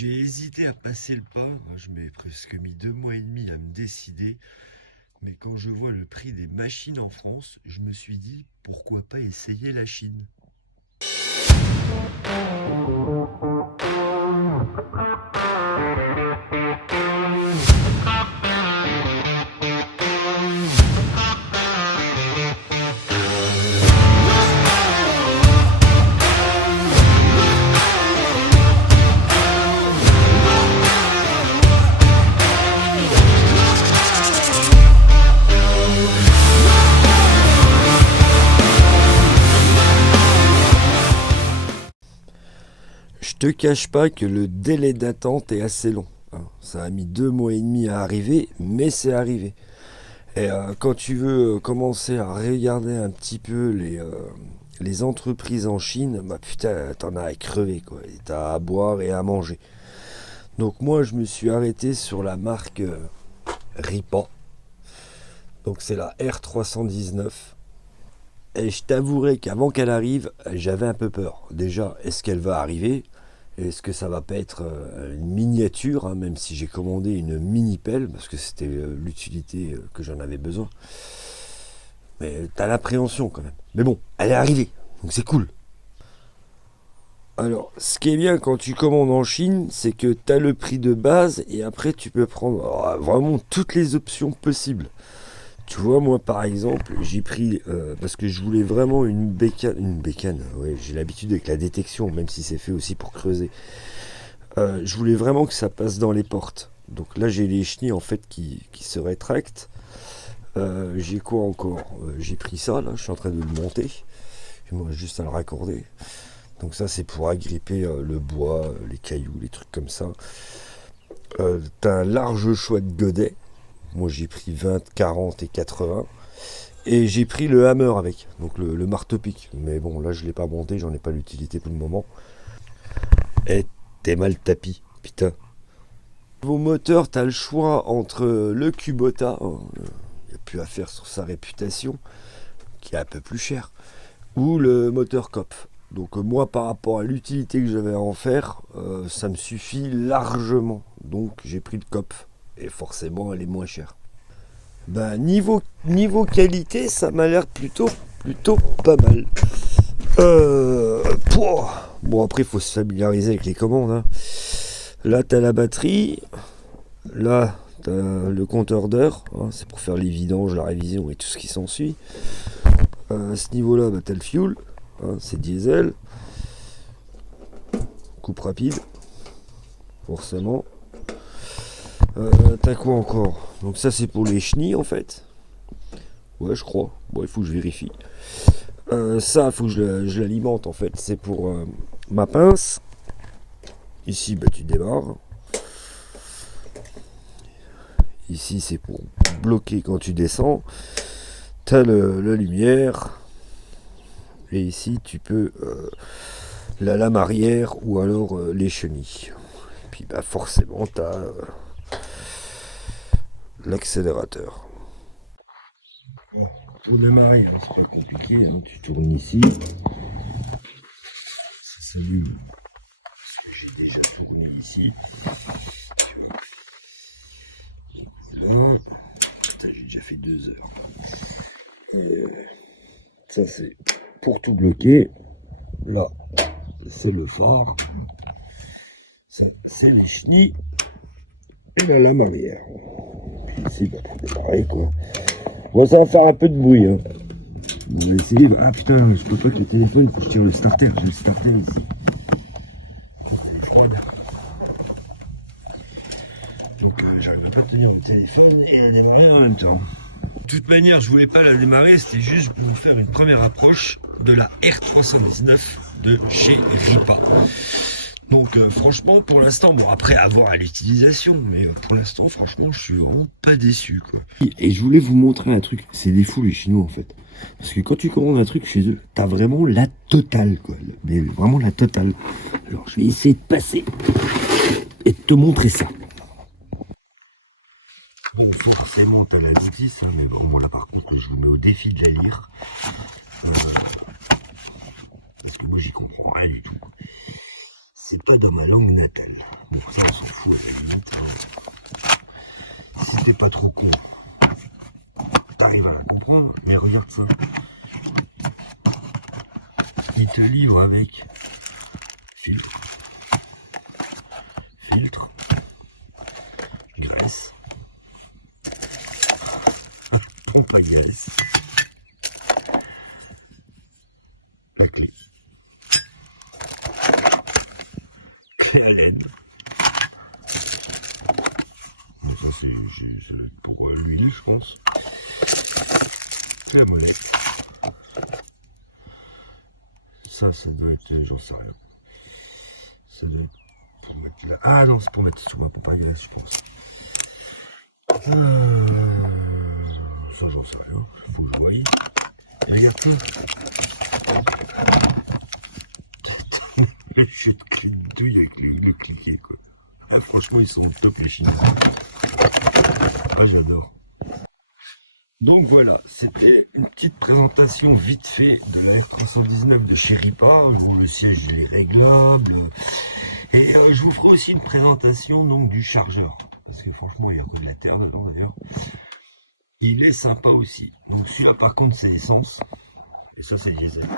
J'ai hésité à passer le pas, je m'ai presque mis 2 mois et demi à me décider, mais quand je vois le prix des machines en France, je me suis dit pourquoi pas essayer la Chine. Je te cache pas que le délai d'attente est assez long. Ça a mis 2 mois et demi à arriver, mais c'est arrivé. Et quand tu veux commencer à regarder un petit peu les entreprises en Chine, bah putain, t'en as à crever quoi. Et t'as à boire et à manger. Donc moi, je me suis arrêté sur la marque Ripa. Donc c'est la R319. Et je t'avouerai qu'avant qu'elle arrive, j'avais un peu peur. Déjà, est-ce qu'elle va arriver ? Est-ce que ça va pas être une miniature, hein, même si j'ai commandé une mini pelle, parce que c'était l'utilité que j'en avais besoin. Mais t'as l'appréhension quand même. Mais bon, elle est arrivée, donc c'est cool. Alors, ce qui est bien quand tu commandes en Chine, c'est que t'as le prix de base et après tu peux prendre vraiment toutes les options possibles. Tu vois, moi par exemple, j'ai pris, parce que je voulais vraiment une bécane, ouais, j'ai l'habitude avec la détection, même si c'est fait aussi pour creuser. Je voulais vraiment que ça passe dans les portes. Donc là j'ai les chenilles en fait qui se rétractent. J'ai quoi encore ? J'ai pris ça, là, je suis en train de le monter. Il me reste juste à le raccorder. Donc ça c'est pour agripper le bois, les cailloux, les trucs comme ça. T'as un large choix de godets. Moi j'ai pris 20, 40 et 80. Et j'ai pris le hammer avec, donc le marteau-pique. Mais bon, là je ne l'ai pas monté, j'en ai pas l'utilité pour le moment. Et t'es mal tapis, putain. Vos moteurs, t'as le choix entre le Kubota, il n'y a plus à faire sur sa réputation, qui est un peu plus cher, ou le moteur Kopf. Donc moi par rapport à l'utilité que j'avais à en faire, ça me suffit largement. Donc j'ai pris le Kopf. Et forcément elle est moins chère. Ben, niveau qualité, ça m'a l'air plutôt pas mal. Bon après il faut se familiariser avec les commandes. Hein. Là t'as la batterie, là t'as le compteur d'heures, hein, c'est pour faire les vidanges, la révision et tout ce qui s'ensuit. À ce niveau-là, bah, t'as le fuel, hein, c'est diesel. Coupe rapide, forcément. T'as quoi encore ? Donc ça c'est pour les chenilles en fait. Ouais je crois. Bon il faut que je vérifie. Ça il faut que je l'alimente en fait. C'est pour ma pince. Ici bah tu démarres. Ici c'est pour bloquer quand tu descends. T'as la lumière. Et ici tu peux la lame arrière ou alors les chenilles. Et puis bah forcément t'as l'accélérateur. Bon, pour démarrer, c'est pas compliqué, hein. Tu tournes ici, ça s'allume, parce que j'ai déjà tourné ici. Là, putain, j'ai déjà fait 2 heures. Et ça c'est pour tout bloquer. Là, c'est le phare. Ça, c'est les chenilles. Et la lame arrière. Ici, bah, pour démarrer quoi. Bon, ça va faire un peu de bruit. Hein. On va essayer. Ah putain, je peux pas que le téléphone, faut que je tire le starter. J'ai le starter ici. Elle est froide. Donc j'arrive pas à tenir mon téléphone et la démarrer en même temps. De toute manière, je voulais pas la démarrer, c'était juste pour vous faire une première approche de la R319 de chez Ripa. Donc franchement, pour l'instant, bon après avoir à l'utilisation, mais pour l'instant, franchement, je suis vraiment pas déçu quoi. Et je voulais vous montrer un truc, c'est des fous les Chinois en fait. Parce que quand tu commandes un truc chez eux, t'as vraiment la totale quoi, mais vraiment la totale. Alors je vais essayer de passer et de te montrer ça. Bon, forcément t'as la notice, hein, mais bon, moi là par contre je vous mets au défi de la lire. Parce que moi j'y comprends rien du tout. C'est pas dans ma langue natale. Bon, t'es pas trop con, t'arrives à la comprendre, mais regarde ça. Il te livre avec filtre, graisse, pompe à gaz, la clé à LED. Donc ça c'est pour l'huile, je pense. La molette. Ça doit être, j'en sais rien. Ça doit être pour mettre là. Ah non, c'est pour mettre sur ma pompe à gaz, je pense. Ça, j'en sais rien. Faut que je voie. Et regarde ça. Le jeu de clé de douille avec le cliquet, quoi. Ah, franchement, ils sont au top, les Chinois. Ah, j'adore. Donc voilà, c'était une petite présentation vite fait de la R319 de chez Ripa, où le siège il est réglable. Et je vous ferai aussi une présentation donc du chargeur, parce que franchement il y a quoi de la terre dedans d'ailleurs. Il est sympa aussi. Donc celui-là par contre c'est essence, et ça c'est diesel.